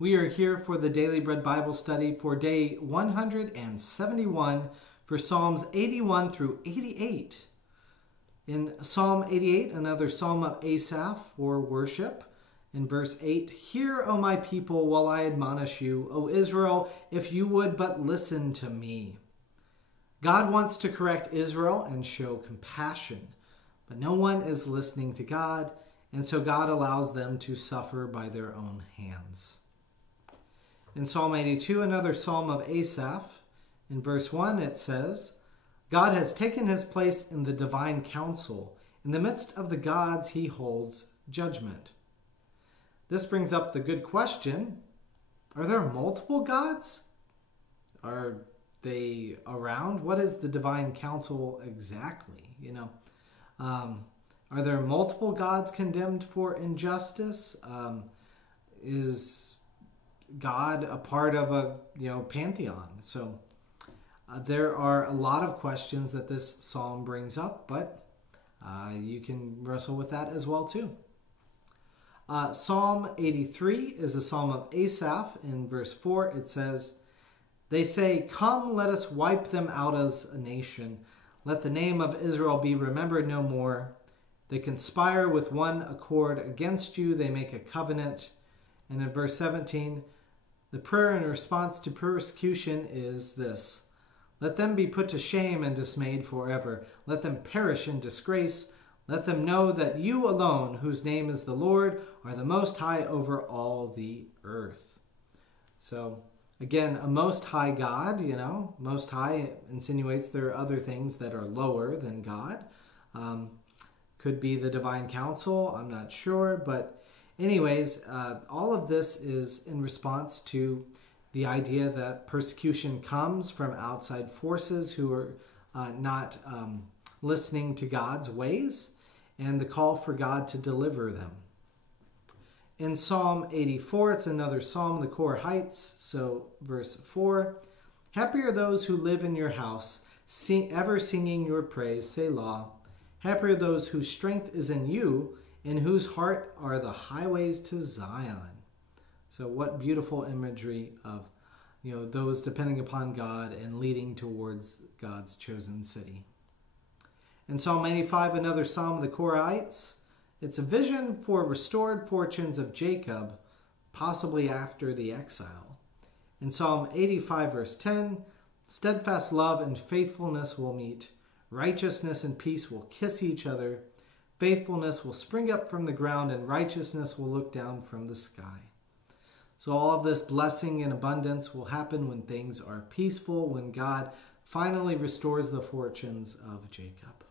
We are here for the Daily Bread Bible study for day 171 for Psalms 81 through 88. In Psalm 88, another psalm of Asaph for worship. In verse 8, "Hear, O my people, while I admonish you, O Israel, if you would but listen to me." God wants to correct Israel and show compassion, but no one is listening to God, and so God allows them to suffer by their own hands. In Psalm 82, another psalm of Asaph, in verse 1 it says, "God has taken his place in the divine council. In the midst of the gods he holds judgment." This brings up the good question, are there multiple gods? Are they around? What is the divine council exactly? Are there multiple gods condemned for injustice? Is God a part of a pantheon? So there are a lot of questions that this psalm brings up, but you can wrestle with that as well too. Psalm 83 is a psalm of Asaph. In verse 4 it says, "They say, 'Come, let us wipe them out as a nation. Let the name of Israel be remembered no more. They conspire with one accord against you. They make a covenant.'" And in verse 17, the prayer in response to persecution is this: "Let them be put to shame and dismayed forever. Let them perish in disgrace. Let them know that you alone, whose name is the Lord, are the most high over all the earth." So again, a most high God, most high insinuates there are other things that are lower than God. Could be the divine council, I'm not sure. But anyways, all of this is in response to the idea that persecution comes from outside forces who are not listening to God's ways, and the call for God to deliver them. In Psalm 84, it's another psalm, the Korahites. So verse 4, "Happy are those who live in your house, ever singing your praise, Selah. Happy are those whose strength is in you, in whose heart are the highways to Zion." So what beautiful imagery of those depending upon God and leading towards God's chosen city. In Psalm 85, another psalm of the Korahites, it's a vision for restored fortunes of Jacob, possibly after the exile. In Psalm 85, verse 10, "Steadfast love and faithfulness will meet. Righteousness and peace will kiss each other. Faithfulness will spring up from the ground, and righteousness will look down from the sky." So all of this blessing and abundance will happen when things are peaceful, when God finally restores the fortunes of Jacob.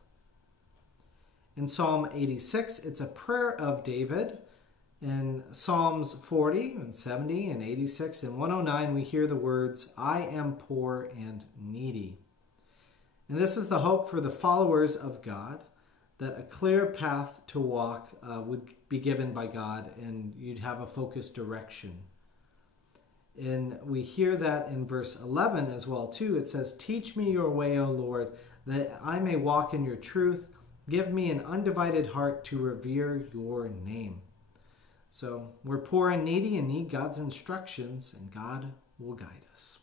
In Psalm 86, it's a prayer of David. In Psalms 40 and 70 and 86 and 109, we hear the words, "I am poor and needy." And this is the hope for the followers of God, that a clear path to walk would be given by God, and you'd have a focused direction. And we hear that in verse 11 as well too. It says, "Teach me your way, O Lord, that I may walk in your truth. Give me an undivided heart to revere your name." So we're poor and needy and need God's instructions, and God will guide us.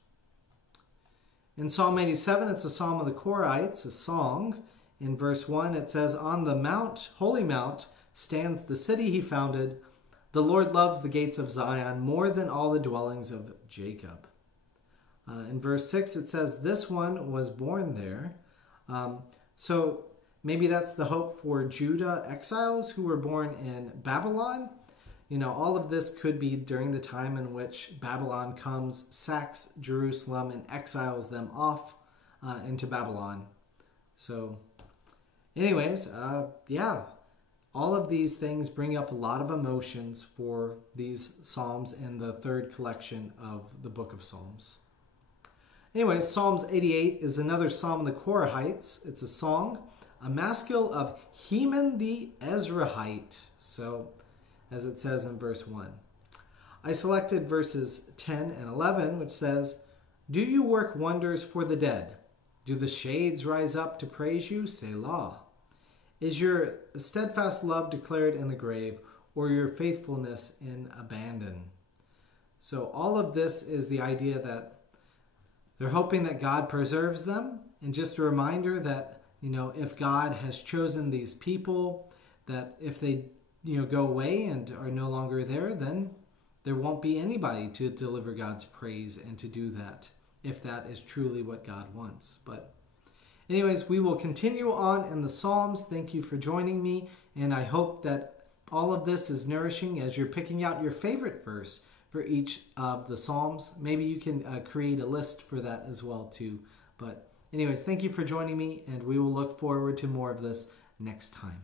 In Psalm 87, it's a psalm of the Korahites, a song. In verse 1, it says, "On the mount, holy mount, stands the city he founded. The Lord loves the gates of Zion more than all the dwellings of Jacob." In verse 6, it says, "This one was born there." So maybe that's the hope for Judah exiles who were born in Babylon. All of this could be during the time in which Babylon comes, sacks Jerusalem, and exiles them off into Babylon. So anyways, all of these things bring up a lot of emotions for these psalms in the third collection of the book of Psalms. Anyways, Psalms 88 is another psalm of the Korahites. It's a song, a maskil of Heman the Ezrahite. So, as it says in verse 1. I selected verses 10 and 11, which says, "Do you work wonders for the dead? Do the shades rise up to praise you? Selah. Is your steadfast love declared in the grave, or your faithfulness in abandon?" So all of this is the idea that they're hoping that God preserves them. And just a reminder that, if God has chosen these people, that if they, go away and are no longer there, then there won't be anybody to deliver God's praise and to do that, if that is truly what God wants. But anyways, we will continue on in the Psalms. Thank you for joining me, and I hope that all of this is nourishing as you're picking out your favorite verse for each of the Psalms. Maybe you can create a list for that as well too. But anyways, thank you for joining me, and we will look forward to more of this next time.